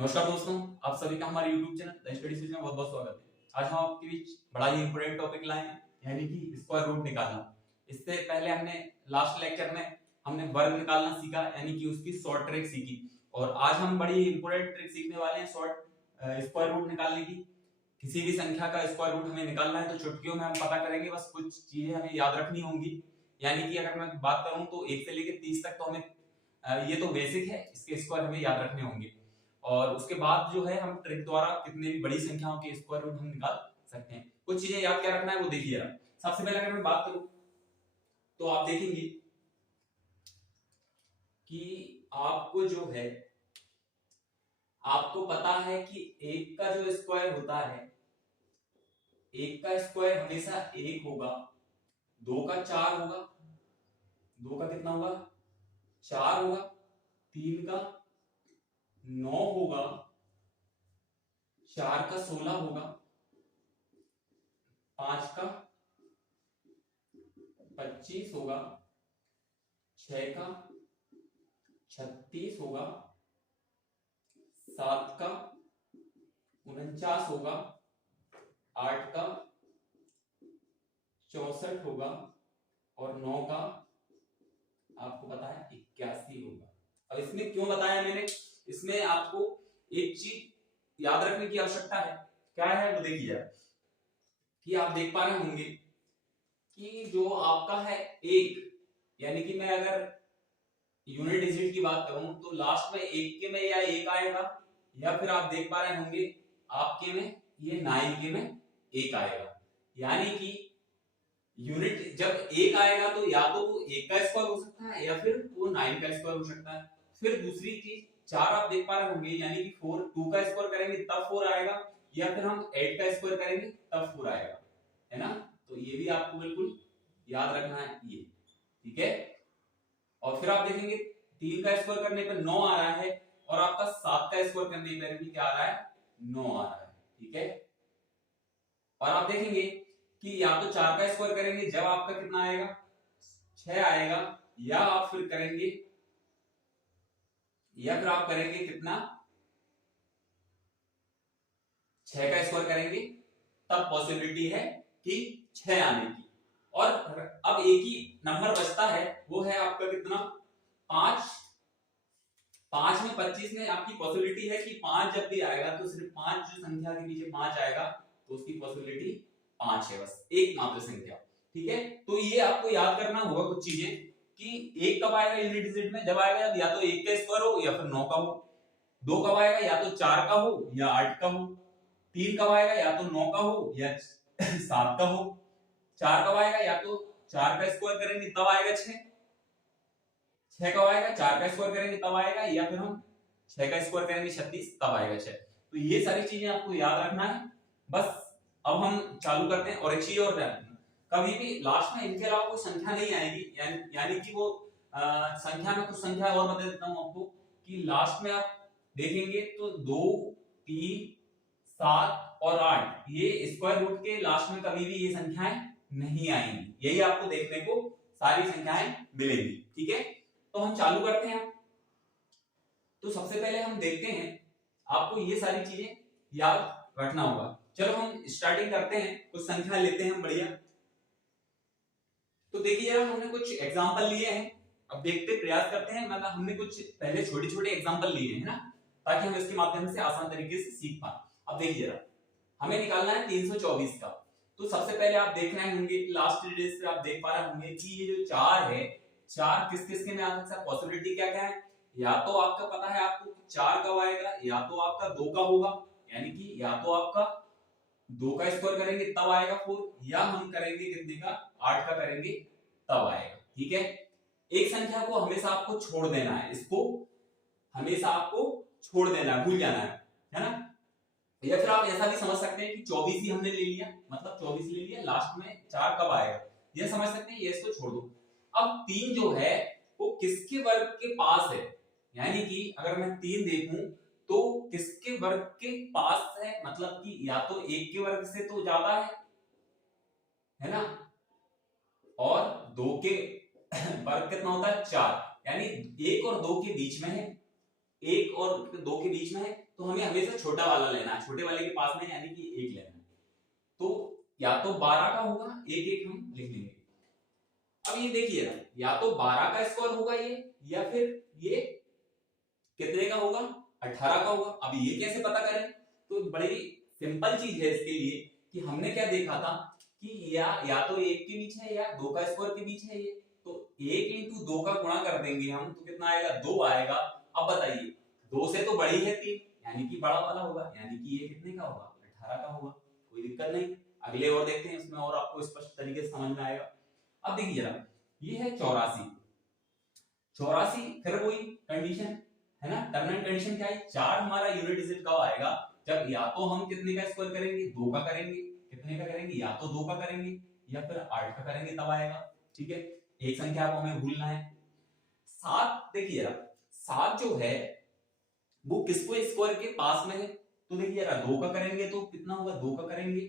नमस्कार दोस्तों, आप सभी का हमारे YouTube channel the study series में बहुत बहुत स्वागत है। आज हम आपके बीच बड़ा ही इंपॉर्टेंट टॉपिक लाए हैं, यानी कि स्क्वायर रूट निकालना। इससे पहले हमने लास्ट लेक्चर में हमने वर्ग निकालना सीखा, यानी कि उसकी शॉर्ट ट्रिक सीखी, और आज हम बड़ी इंपॉर्टेंट ट्रिक सीखने वाले हैं शॉर्ट स्क्वायर रूट निकालने की। किसी भी संख्या का स्क्वायर रूट हमें निकालना है तो चुटकियों में हम पता करेंगे, बस कुछ चीजें हमें याद रखनी होंगी। यानी कि अगर मैं बात करूं तो 1 से लेकर 30 तक तो हमें ये तो बेसिक है, इसके स्क्वायर हमें याद रखने होंगे। और उसके बाद जो है हम ट्रिक द्वारा कितने भी बड़ी संख्याओं के स्क्वायर रूट हम निकाल सकते हैं। कुछ चीजें याद क्या रखना है वो देखिए। सबसे पहले अगर मैं बात करूं तो आप देखेंगे कि आपको जो है, आपको पता है कि एक का जो स्क्वायर होता है, एक का स्क्वायर हमेशा एक होगा, दो का 4 होगा, दो का कितना होगा 4 होगा, तीन का 9 होगा, चार का 16 होगा, पांच का 25 होगा, 6 का 36 होगा, 7 का 49 होगा, 8 का 64 होगा, और 9 का आपको पता है 81 होगा। अब इसमें क्यों बताया मैंने, इसमें आपको एक चीज याद रखने की आवश्यकता है। क्या है वो देखिए कि आप देख पा रहे होंगे कि जो आपका है एक, यानी कि मैं अगर यूनिट डिजिट की बात करूं तो लास्ट में एक के में या एक आएगा, या फिर आप देख पा रहे होंगे आपके में ये 9 के में एक आएगा। यानी कि यूनिट जब एक आएगा तो या तो वो एक का स्क्वायर हो सकता है या फिर वो 9 का स्क्वायर हो सकता है। फिर दूसरी चीज 4 आप देख पा रहे होंगे, यानी कि 4 2 का स्क्वायर करेंगे तब 4 आएगा, या फिर हम 8 का स्क्वायर करेंगे तब 4 आएगा, है ना। तो ये भी आपको बिल्कुल याद रखना है ये, ठीक है। और फिर आप देखेंगे 3 का स्क्वायर करने पर 9 आ रहा है, और आपका 7 का स्क्वायर करने पर भी क्या आ रहा है 9 आ रहा है, ठीक है। और आप देखेंगे कि या तो 4 का स्क्वायर करेंगे जब आपका कितना आएगा 6 आएगा, या आप फिर करेंगे, या फिर आप करेंगे कितना 6 का स्क्वायर करेंगे तब पॉसिबिलिटी है कि 6 आने की। और अब एक ही नंबर बचता है, वो है आपका कितना 5। 5 में 25 में आपकी पॉसिबिलिटी है कि 5 जब भी आएगा तो सिर्फ 5 जो संख्या के नीचे 5 आएगा तो उसकी पॉसिबिलिटी 5 है, बस एक मात्र संख्या, ठीक है। तो ये आपको याद करना होगा कुछ चीजें कि एक कब आएगा यूनिट डिजिट में, जब आएगा या तो 1 का स्क्वायर हो या फिर 9 का हो। 2 कब आएगा, या तो 4 का हो या 8 का हो। 3 कब आएगा, या तो 9 का हो या 7 का हो। 4 कब आएगा, या तो 4 का स्क्वायर करेंगे तब आएगा 6। 6 कब आएगा, 4 का स्क्वायर करेंगे तब आएगा, या फिर हम 6 का स्क्वायर करेंगे 36 तब आएगा 6। तो ये सारी चीजें आपको याद रखना है बस। अब हम चालू करते हैं। और एक चीज और ध्यान, कभी भी लास्ट में इनके अलावा कोई संख्या नहीं आएगी, यानी कि वो संख्या में कुछ संख्या और बता देता हूं आपको कि लास्ट में आप देखेंगे तो 2 3 7 और 8 ये स्क्वायर रूट के लास्ट में कभी भी ये संख्याएं नहीं आएंगी। यही आपको देखने को सारी संख्याएं मिलेंगी, ठीक है। तो हम चालू करते हैं। तो सबसे पहले हम देखते हैं, आपको ये सारी चीजें याद रखना होगा। चलो हम स्टार्टिंग करते हैं, कुछ संख्या लेते हैं हम बढ़िया। तो देखिए यार, हमने कुछ एग्जांपल लिए हैं, अब देखते प्रयास करते हैं। मतलब हमने कुछ पहले छोटे छोटे एग्जांपल लिए हैं ना, ताकि हम इसके माध्यम से आसान तरीके से सीख पाए। अब देखिए जरा, हमें निकालना है 324 का। तो सबसे पहले आप देख रहे होंगे कि लास्ट डिजिट पे आप देख पा रहे होंगे कि ये जो 4 है, 4 किस किस के में आ सकता है, पॉसिबिलिटी क्या क्या है। या तो आपका पता है आपको 4 कब आएगा, या तो आपका 2 का होगा, यानी कि या तो आपका 2 का स्क्वायर करेंगे तब आएगा 4, या हम करेंगे कितने का 8 का करेंगे तब आएगा, ठीक है। एक संख्या को हमेशा आपको छोड़ देना है, इसको हमेशा आपको छोड़ देना है, भूल जाना है ना। या फिर आप ऐसा भी समझ सकते हैं कि 24 ही हमने ले लिया, मतलब 24 ले लिया, लास्ट में 4 कब आएगा ये समझ सकते हैं, ये इसको छोड़ दो। अब 3 जो है वो किसके वर्ग के पास है, यानी कि अगर मैं 3 देखूं तो किसके वर्ग के पास है, मतलब कि या तो 1 के वर्ग से तो ज्यादा है ना, और 2 के वर्ग कितना होता है 4, यानी 1 और 2 के बीच में है, 1 और 2 के बीच में है, तो हमें हमेशा छोटा वाला लेना है, छोटे वाले के पास में यानी कि 1 लेना है। तो या तो 12 का होगा, 1 1 हम लिख लेंगे। अब ये देखिए ना, या तो 12 का स्क्वायर होगा ये, या फिर ये कितने का होगा, 18 का होगा। अब ये कैसे पता करें, तो बड़ी सिंपल चीज है इसके लिए कि हमने क्या देखा था कि या तो 1 के बीच है या 2 का स्क्वायर के बीच है ये, तो 1 इंटू 2 का गुणा कर देंगे हम तो कितना आएगा, 2 आएगा। अब बताइए 2 से तो बड़ी है 3 यानी कि बड़ा वाला होगा, यानी कि ये कितने का होगा, 18 का होगा। कोई दिक्कत नहीं, अगले और देखते हैं इसमें और आपको स्पष्ट तरीके से समझ में आएगा। अब देखिए जरा, ये है 84, 84 फिर वही कंडीशन है ना, टर्मिनल कंडीशन क्या है, 4 हमारा यूनिट डिजिट कब आएगा, जब या तो हम कितने का स्क्वायर करेंगे, 2 का करेंगे। कितने का करेंगे, या तो 2 का करेंगे या फिर 8 का करेंगे तब आएगा। ठीक है, एक संख्या को हमें भूलना है। 7 देखिए जरा, 7 जो है वो किसको स्क्वायर के पास में है, तो देखिए जरा 2 का करेंगे तो कितना होगा, 2 का करेंगे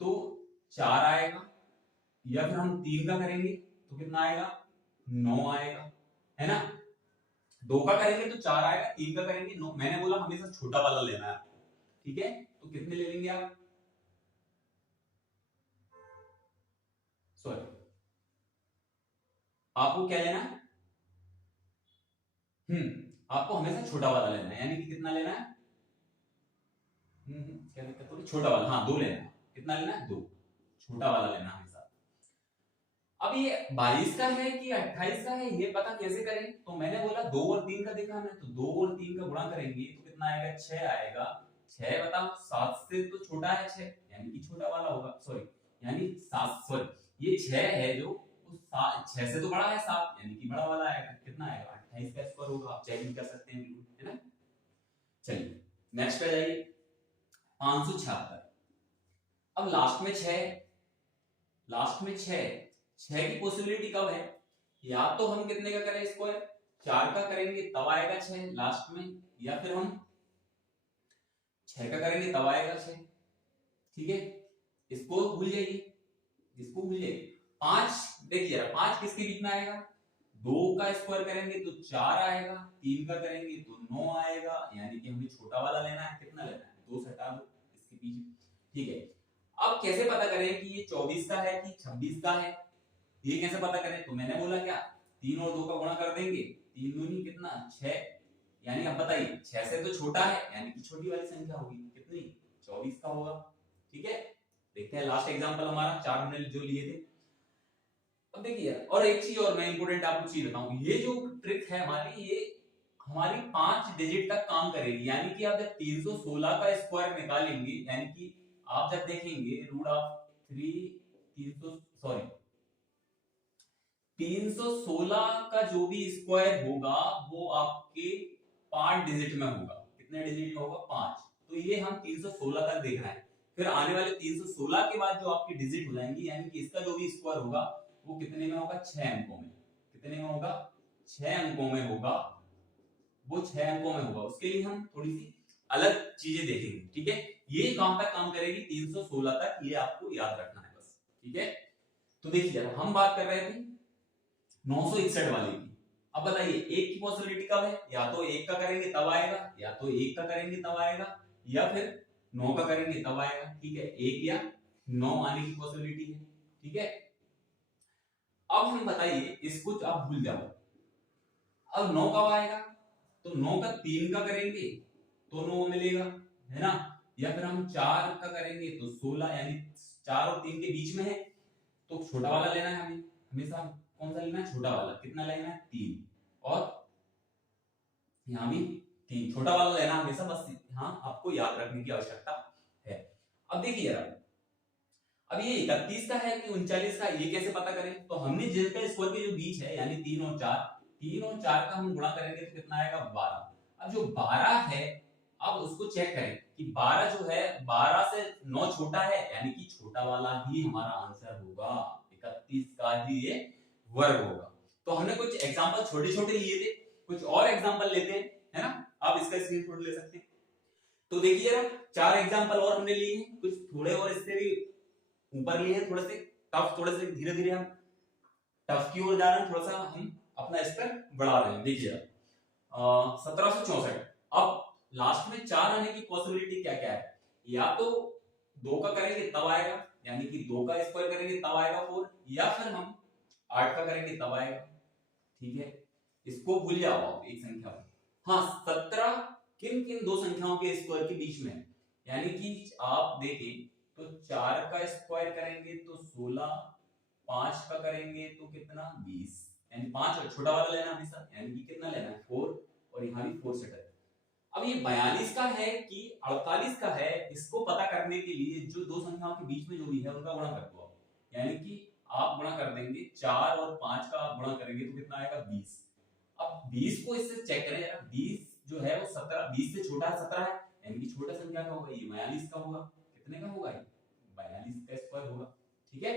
तो 4 आएगा, या फिर हम 3 का करेंगे तो कितना आएगा, 9 आएगा, है ना। 2 का करेंगे तो 4 आएगा, 3 का करेंगे 9। मैंने बोला हमेशा छोटा वाला लेना है, ठीक है। तो कितने ले लेंगे आप, सॉरी आपको क्या लेना है, आपको हमेशा छोटा वाला लेना है, यानी कि कितना लेना है, क्या दिक्कत हो रही, छोटा वाला, हाँ 2 लेना है। कितना लेना है, 2, छोटा वाला लेना है हमेशा। अब ये 22 का है कि 28 का है, ये पता कैसे करें, तो मैंने बोला 2 और 3 का देखा है, तो 2 और 3 का गुणा करेंगे तो कितना आएगा, 6 आएगा। 6 बताओ 7 से तो छोटा है 6, यानी कि छोटा वाला होगा, सॉरी यानी 7, सॉरी ये 6 है जो 6 से तो बड़ा है 7, यानी कि बड़ा वाला आएगा। कितना आएगा, 28 का स्क्वायर होगा, आप चेक भी कर सकते हैं बिल्कुल, है ना। चलिए नेक्स्ट पे जाइए, 576। अब लास्ट में 6, लास्ट में 6 की पॉसिबिलिटी कब है, या तो हम कितने का करें स्क्वायर, 4 का करेंगे तब आएगा 6 लास्ट में, या फिर हम 6 का करेंगे तब आएगा 6। ठीक है, इसको भूल जाइए, इसको भूल जाइए। 5 देखिए 5 किसके बीच में आएगा, 2 का स्क्वायर करेंगे तो 4 आएगा, 3 का करेंगे तो 9 आएगा, यानी कि हमें छोटा वाला लेना है। कितना लेना है, 2 से हटा दो इसके पीछे। ठीक है, अब कैसे पता करें कि ये 24 का है कि 26 का है, ये कैसे पता करें, तो मैंने बोला क्या, 3 और 2 का गुणा कर देंगे, 3 दूनी कितना 6, यानी अब बताइए 6 से तो छोटा है, यानी कि छोटी वाली संख्या होगी, कितनी 24 का होगा। ठीक है, देखते हैं लास्ट एग्जांपल हमारा 4 हमने जो लिए थे। अब देखिए और एक चीज और मैं इंपोर्टेंट आपको चीज बताऊं, ये जो ट्रिक है हमारी, ये हमारी 5 डिजिट तक काम करेगी, यानी कि आप जब 316 का स्क्वायर निकालेंगे, यानी कि आप जब देखेंगे रूट ऑफ 316 का जो भी स्क्वायर होगा वो आपके 5 डिजिट में होगा। कितने डिजिट में होगा, 5। तो ये हम 316 तक देख रहे हैं, फिर आने वाले 316 के बाद जो आपकी डिजिट हो जाएंगी, यानी कि इसका जो भी स्क्वायर होगा वो कितने में होगा, 6 अंकों में। कितने में होगा, 6 अंकों में होगा, वो 6 अंकों में होगा। उसके लिए हम थोड़ी सी अलग चीजें देखेंगे। ठीक है, ये कहां तक काम करेगी, 316 तक, ये आपको याद रखना है बस। ठीक है, तो देखिए हम बात कर रहे थे 961 वाले की। अब बताइए 1 की पॉसिबिलिटी कब है, या तो 1 का करेंगे तब आएगा, या तो 1 का करेंगे तब आएगा, या फिर 9 का करेंगे तब आएगा। ठीक है, 1 या 9 आने की पॉसिबिलिटी है। ठीक है, अब हम बताइए इसको आप भूल जाओ, अब 9 कब आएगा, तो 9 का 3 का करेंगे तो 9 मिलेगा, है ना, या फिर हम 4 का करेंगे तो 16, यानी 4 और 3 के बीच में है, तो छोटा वाला लेना है हमें हमेशा। कौन सा लेना है, छोटा वाला। कितना लेना है, 3, और यहाँ भी 3, छोटा वाला लेना हमेशा, बस हाँ आपको याद रखने की आवश्यकता है। अब देखिए यार, अब ये 31 का है कि 39 का, ये कैसे पता करें, तो हमने जिनका स्क्वायर के जो बीच है, यानी 3 और 4, 3 और 4 का हम गुणा करेंगे तो कितना आएगा, 12। अब जो 12 है, अब उसको चेक करें कि 12 जो है, 12 से 9 छोटा है, यानी कि छोटा वाला ही हमारा आंसर होगा, 31 का ही ये वर्ग होगा। तो हमने कुछ एग्जांपल छोटे छोटे लिए थे, कुछ और एग्जांपल लेते हैं, है ना, आप इसका स्क्रीनशॉट ले सकते हैं। तो देखिए जरा 4 एग्जांपल और हमने लिए हैं, कुछ थोड़े और इससे भी ऊपर लिए हैं, थोड़े से टफ, थोड़े से धीरे धीरे हम टफ की ओर जा रहे हैं, थोड़ा सा हम अपना स्तर बढ़ा रहे हैं। देखिए 1764, अब लास्ट में 4 आने की पॉसिबिलिटी क्या क्या है, या तो 2 का करेंगे तब आएगा, यानी कि 2 का स्क्वायर करेंगे तब आएगा 4, या फिर हम 8 का करेंगे तब आएगा। ठीक है, इसको भूल जाओ आप एक संख्या में। हाँ, 17 किन किन दो संख्याओं के स्क्वायर के बीच में है, यानी कि आप देखें तो 4 का स्क्वायर करेंगे तो 16, 5 का करेंगे तो कितना 20, यानी 5 और छोटा वाला लेना हमेशा, यानी कि कितना लेना है 4, और यहाँ भी 4 से टच। अब ये 42 का है कि 48 का है, इसको पता करने के लिए जो दो संख्याओं के बीच में जो भी है उनका गुणा कर दो आप, यानी कि आप गुणा कर देंगे 4 और 5 का आप गुणा करेंगे तो कितना आएगा 20। अब 20 को इससे चेक करें यार, 20 जो है वो 17, 20 से छोटा 17 है, यानी कि छोटा संख्या का होगा, ये 42 का होगा। कितने का होगा ये 42 का स्क्वायर होगा। ठीक है,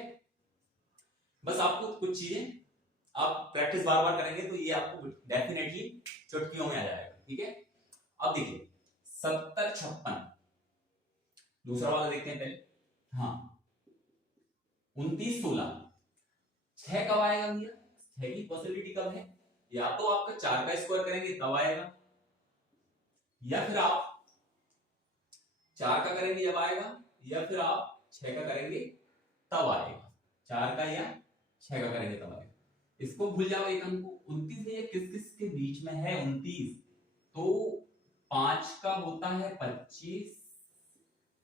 बस आपको कुछ चीजें आप प्रैक्टिस बार बार करेंगे तो ये आपको डेफिनेटली चुटकियों में आ जाएगा। ठीक है, अब देखिए 70 56, दूसरा वाला देखते हैं पहले। हाँ, 29 16, 6 कब आएगा भैया, 6 की पॉसिबिलिटी कब है, या तो आपका 4 का स्क्वायर करेंगे तब आएगा, या फिर आप 4 का करेंगे जब आएगा, या फिर आप 6 का करेंगे तब आएगा। 4 का या 6 का करेंगे तब आएगा, इसको भूल जाओ एक अंक को। 29 है किस किस के बीच में है 29, तो 5 का होता है 25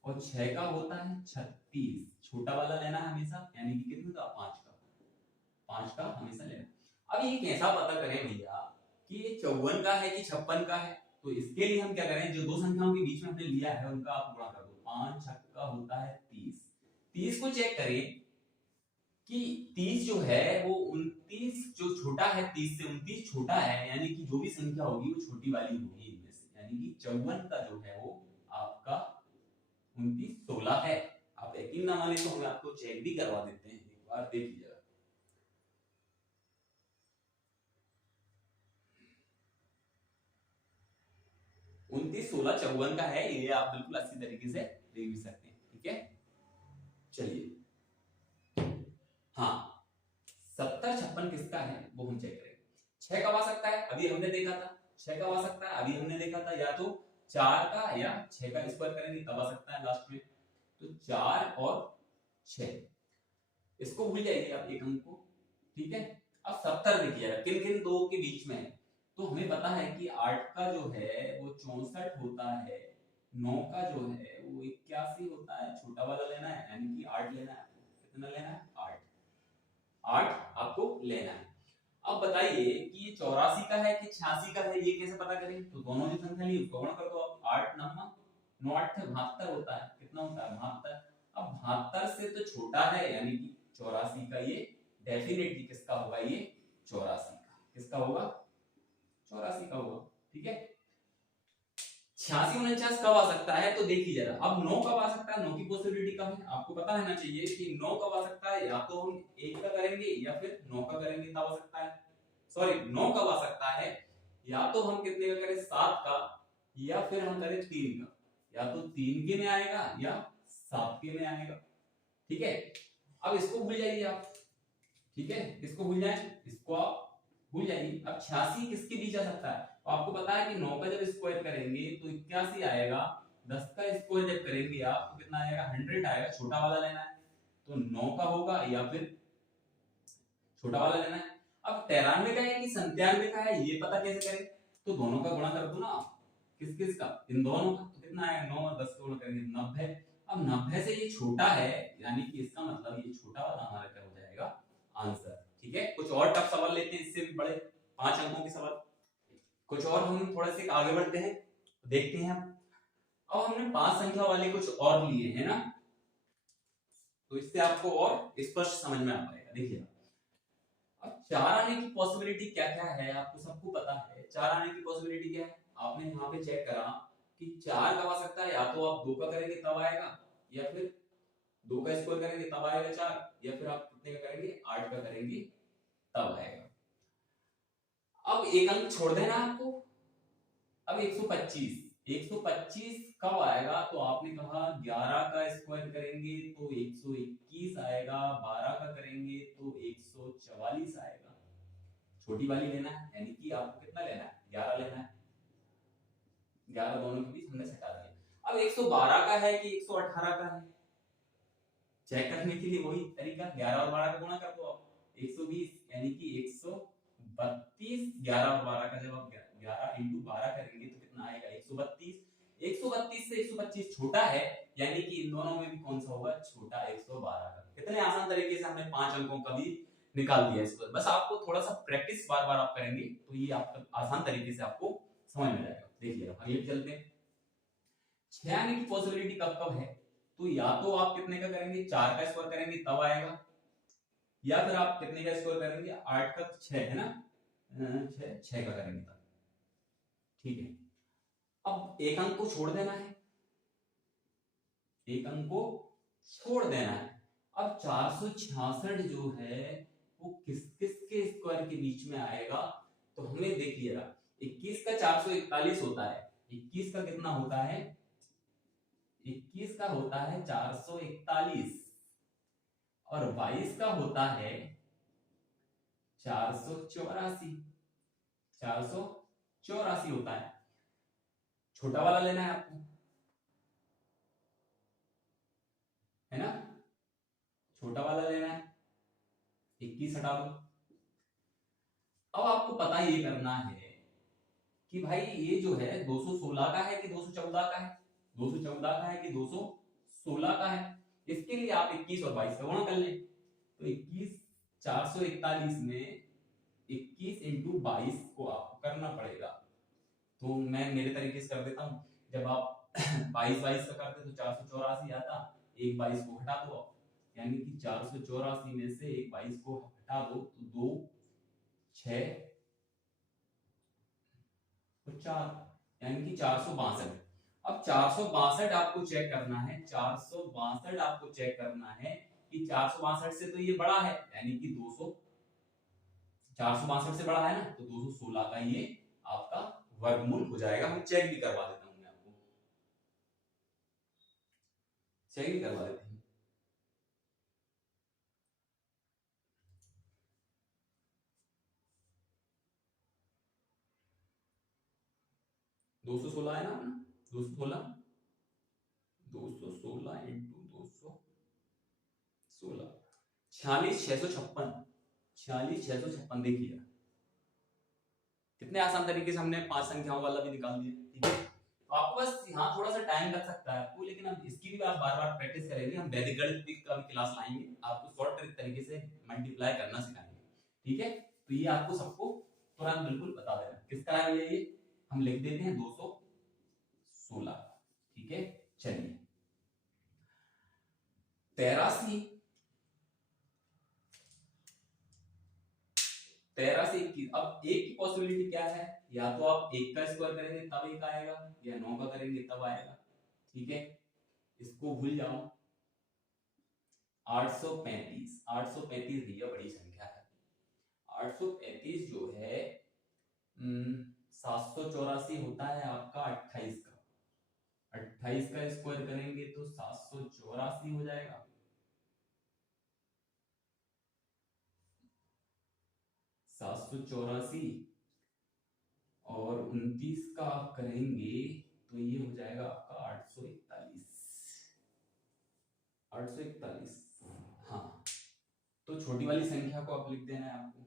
और 6 का होता है 36, छोटा वाला लेना है हमेशा, यानी कि कितने का 5 का हमेशा लेना। अब ये कैसा पता करें भैया कि ये 54 का है कि 56 का है, तो इसके लिए हम क्या करें, जो दो संख्याओं के बीच में हमने लिया है उनका आप गुणा कर दो। 5 छक्का होता है 30, 30 को चेक करें कि 30 जो है वो 29 जो छोटा है, 30 से 29 छोटा है, यानी कि जो भी संख्या होगी वो छोटी वाली होगी इनमें से, यानी कि 54 का जो है वो आपका 29 16 है। आप यकीन ना माने तो हम आपको चेक भी करवा देते हैं, एक बार देख लीजिएगा। 29 16 54 का है, ये आप बिल्कुल अच्छी तरीके से देख भी सकते हैं। ठीक है, चलिए हाँ, 70 56 किसका है वो हम चेक करेंगे। 6 कब आ सकता है, अभी हमने देखा था 6 कब आ सकता है, अभी हमने देखा था या तो 4 का या 6 का स्क्वायर करेंगे तब आ सकता है लास्ट में, तो 4 और 6, इसको भूल जाइए आप एक अंक को। ठीक है, अब 70 देखिएगा किन किन दो के बीच में है, तो हमें पता है कि 8 का जो है वो 64 होता है, 9 का जो है वो 81 होता है, छोटा वाला लेना है, यानी कि 8 लेना है। कितना लेना है 8 आपको लेना है। अब बताइए कि ये 84 का है कि 86 का है, ये कैसे पता करें, तो दोनों जो संख्या ली उसको गुणा कर दो आप। 8 9 9 8 72 होता है, कितना होता है 72। अब 72 से तो छोटा है, यानी कि 84 का ये डेफिनेटली किसका होगा, ये 84 का, किसका होगा 84 का होगा। ठीक है, 86 49 कब आ सकता है, तो देखिए जरा, अब 9 कब आ सकता है, 9 की पॉसिबिलिटी कब है आपको पता रहना चाहिए कि 9 कब आ सकता है, या तो हम 1 का करेंगे या फिर 9 का करेंगे तब आ सकता है। सॉरी, 9 कब आ सकता है, या तो हम कितने का करें 7 का, या फिर हम करें 3 का, या तो 3 के में आएगा या 7 के में आएगा। ठीक है, अब इसको भूल जाइए आप। ठीक है, इसको भूल जाए, इसको आप भूल जाइए। अब 86 किसके बीच आ सकता है, तो आपको पता है कि 9 का जब स्क्वायर करेंगे तो 81 आएगा, 10 का स्क्वायर जब करेंगे आप तो कितना आएगा 100 आएगा, छोटा वाला लेना है, तो 9 का होगा या फिर छोटा वाला लेना है। अब 93 का है कि 97 का है ये पता कैसे करें, तो दोनों का गुणा कर दो ना आप, किस किस का, इन दोनों का, तो कितना आएगा 9 और 10 का गुणा करेंगे 90। अब 90 से ये छोटा है, यानी कि इसका मतलब ये छोटा वाला हमारा क्या हो जाएगा आंसर। ठीक है, कुछ और टफ सवाल लेते हैं, इससे भी बड़े 5 अंकों के सवाल, कुछ और हम थोड़ा से आगे बढ़ते हैं, देखते हैं। अब हमने 5 संख्या वाले कुछ और लिए हैं ना, तो इससे आपको और स्पष्ट समझ में आ पाएगा। देखिए अब 4 आने की पॉसिबिलिटी क्या क्या है आपको सबको पता है, 4 आने की पॉसिबिलिटी क्या है, आपने यहाँ पे चेक करा कि 4 कब आ सकता है, या तो आप 2 का करेंगे तब आएगा, या फिर 2 का स्क्वायर करेंगे तब आएगा 4, या फिर आप कितने का करेंगे 8 का करेंगे तब आएगा। अब एक अंक छोड़ देना आपको। अब 125 125 कब आएगा, तो आपने कहा 11 का स्क्वायर करेंगे तो 121 आएगा, 12 का करेंगे तो 144 आएगा, छोटी वाली लेना है, यानी कि आपको कितना लेना है 11 लेना है। 11 दोनों के बीच हमने से हटा दिया। अब 112 का है कि 118 का है, चेक करने के लिए वही तरीका, 11 और 12 का गुणा कर दो आप, 120 यानी कि 132। 11 और 12 का जब आप 11 इंटू 12 करेंगे तो कितना आएगा, 132। 132 से 125 छोटा है, यानी कि इन दोनों में भी कौन सा होगा, छोटा 112 का। कितने आसान तरीके से हमने 5 अंकों का भी निकाल दिया इसको। बस आपको थोड़ा सा प्रैक्टिस बार बार आप करेंगे तो ये आपका आसान तरीके से आपको समझ में जाएगा। देखिए अगले चलते हैं। 6 आने की पॉसिबिलिटी कब कब है, तो या तो आप कितने का करेंगे, 4 का स्क्वायर करेंगे तब आएगा, या फिर आप कितने का स्क्वायर करेंगे, 8 का 6 है ना, 6 का करेंगे तब, ठीक है। अब एक अंक को छोड़ देना है, एक अंक को छोड़ देना है। अब 466 जो है वो किस किस के स्क्वायर के बीच में आएगा, तो हमें देखिएगा 21 का 441 होता है, 21 का कितना होता है, 21 का होता है 441, और 22 का होता है 484, 484 होता है। छोटा वाला लेना है आपको, है ना, छोटा वाला लेना है, 21 हटा दो। अब आपको पता ये करना है कि भाई ये जो है 216 का है कि 214 का है, 214 का है कि 216 का है। इसके लिए आप 21 और 22 का गुणा कर लें, तो 21 441 में 21 इंटू 22 को आपको करना पड़ेगा। तो मैं मेरे तरीके से कर देता हूँ, जब आप 22 का करते तो 484 आता, एक 22 को हटा दो, यानी कि 484 में से एक 22 को हटा दो तो 2 6 और 4, यानी कि 462। अब 462 आपको चेक करना है, 462 आपको चेक करना है कि 462 से तो ये बड़ा है, यानी कि 200, 462 से बड़ा है ना, तो 216 का ये आपका वर्गमूल हो जाएगा। हम चेक भी करवा देता हूं, मैं आपको चेक भी करवा देते हैं। 216 है ना अपना, 216 216 इंटू 216, 46,656, 46,656। देखिए कितने आसान तरीके से हमने 5 संख्याओं वाला भी निकाल दिया, ठीक है। तो आपको बस यहाँ थोड़ा सा टाइम लग सकता है आपको, लेकिन अब इसकी भी आप बार बार प्रैक्टिस करेंगे। हम वैदिक गणित का भी क्लास लाएंगे, आपको शॉर्ट तरीके से मल्टीप्लाई करना सिखाएंगे, ठीक है। तो ये आपको सबको तुरंत बिल्कुल बता देना किसका है ये हम लिख देते हैं 216, ठीक है। चलिए 83, 83 की, अब एक की पॉसिबिलिटी क्या है, या तो आप एक का स्क्वायर करेंगे तब एक आएगा, या 9 का करेंगे तब आएगा, ठीक है। इसको भूल जाओ। 835, 835 भैया बड़ी संख्या है। 835 जो है 784 होता है आपका 28 का, 28 का स्क्वायर करेंगे तो 784 हो जाएगा, 784, और 29 का आप करेंगे तो ये हो जाएगा आपका 841, 841। हाँ, तो छोटी वाली संख्या को आप लिख देना है आपको,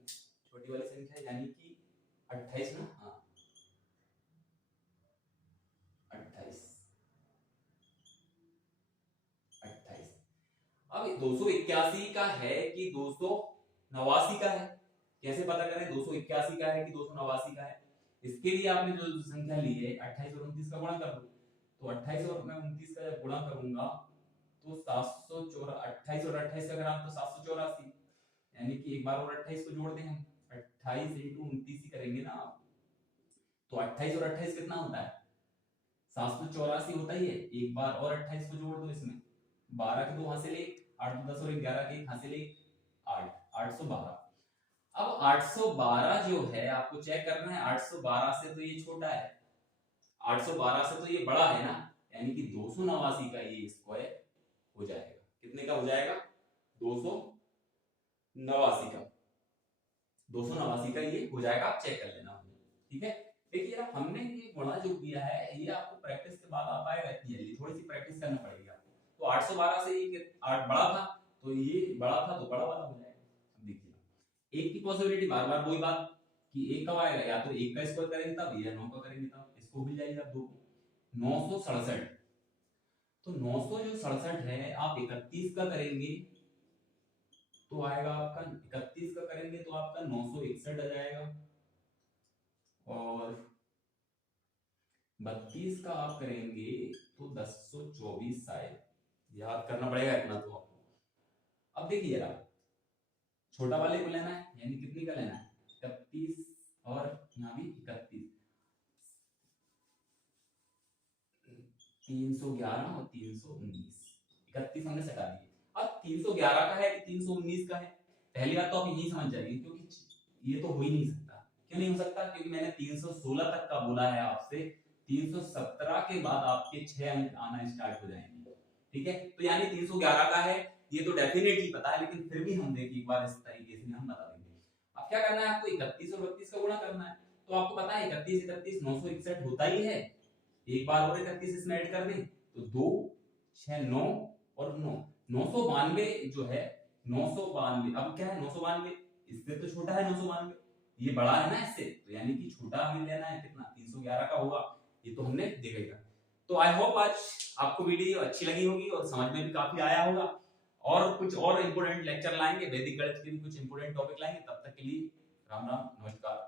छोटी वाली संख्या यानी कि 28 ना, हाँ 28, 28। अब 281 का है कि 289 का है, कैसे पता करें 281 का है कि 289 का है। इसके लिए आपने जो संख्या ली है 28 और 29 का गुणा कर दो, तो 28 और मैं 29 का जब गुणा करूंगा तो 784, 28 और 28 अगर आप तो 784, यानी कि एक बार और 28 को जोड़ दें हम, 28 इंटू 29 ही करेंगे ना आप, तो 28 और 28 कितना होता है, 784 होता ही है। एक बार और 28 को जोड़ दो इसमें, 12 के 2 हासिल 1, 8 10 और 11 के 1 हासिल 1, 8, 812। अब 812 जो है आपको चेक करना है, 812 से तो ये छोटा है, 812 से तो ये बड़ा है ना, यानी कि 289 का ये स्क्वायर हो जाएगा। कितने का हो जाएगा, 289 का, 289 का ये हो जाएगा। आप चेक कर लेना, ठीक है। देखिए यार, हमने ये गुणा जो किया है ये आपको प्रैक्टिस के बाद आ पाएगा इतनी जल्दी, थोड़ी सी प्रैक्टिस करना पड़ेगी आपको। तो 812 से ये 8 बड़ा था, तो ये बड़ा था तो बड़ा वाला हो जाएगा। अब देखिए एक की पॉसिबिलिटी बार बार वही बात कि एक कब आएगा, या तो एक का स्क्वायर करेंगे तब, या 9 का करेंगे तब, इसको मिल जाएगा 2 967। तो 900 जो 67 है, आप 31 का करेंगे तो आएगा आपका, 31 का करेंगे तो आपका 961 आ जाएगा, और 32 का आप करेंगे तो 1024 शायद, याद करना पड़ेगा इतना तो आपको। अब देखिए यार, छोटा वाले को लेना है, यानी कितनी का लेना है, 31, और यहाँ भी 31, 311 और 319, 31 हमने सटा दिए। अब 311 का है कि 319 का है, पहली बात तो आप यही समझ जाइए, क्योंकि ये तो हो ही नहीं सकता। क्यों नहीं हो सकता, क्योंकि मैंने 316 तक का बोला है आपसे, 317 के बाद आपके 6 अंक आना स्टार्ट हो जाएंगे, ठीक है। तो यानी 311 का है, ये तो डेफिनेटली पता है, लेकिन फिर भी हम देखिए एक बार इस तरीके से हम बता देंगे। अब क्या करना है आपको, 31 और 32 का गुणा करना है। तो आपको पता है 31 31 961 होता ही है, एक बार और 31 इसमें ऐड कर दें तो 2 6 9 और 9 992 जो है, 992, अब क्या है 992, इससे तो छोटा है 992, ये बड़ा है ना इससे, तो यानी कि छोटा हमें लेना है, कितना 311 का होगा, ये तो हमने देखा ही था। तो आई होप आज आपको वीडियो अच्छी लगी होगी और समझ में भी काफी आया होगा, और कुछ और इंपोर्टेंट लेक्चर लाएंगे, वैदिक गणित के भी कुछ इंपोर्टेंट टॉपिक लाएंगे। तब तक के लिए राम राम, नमस्कार।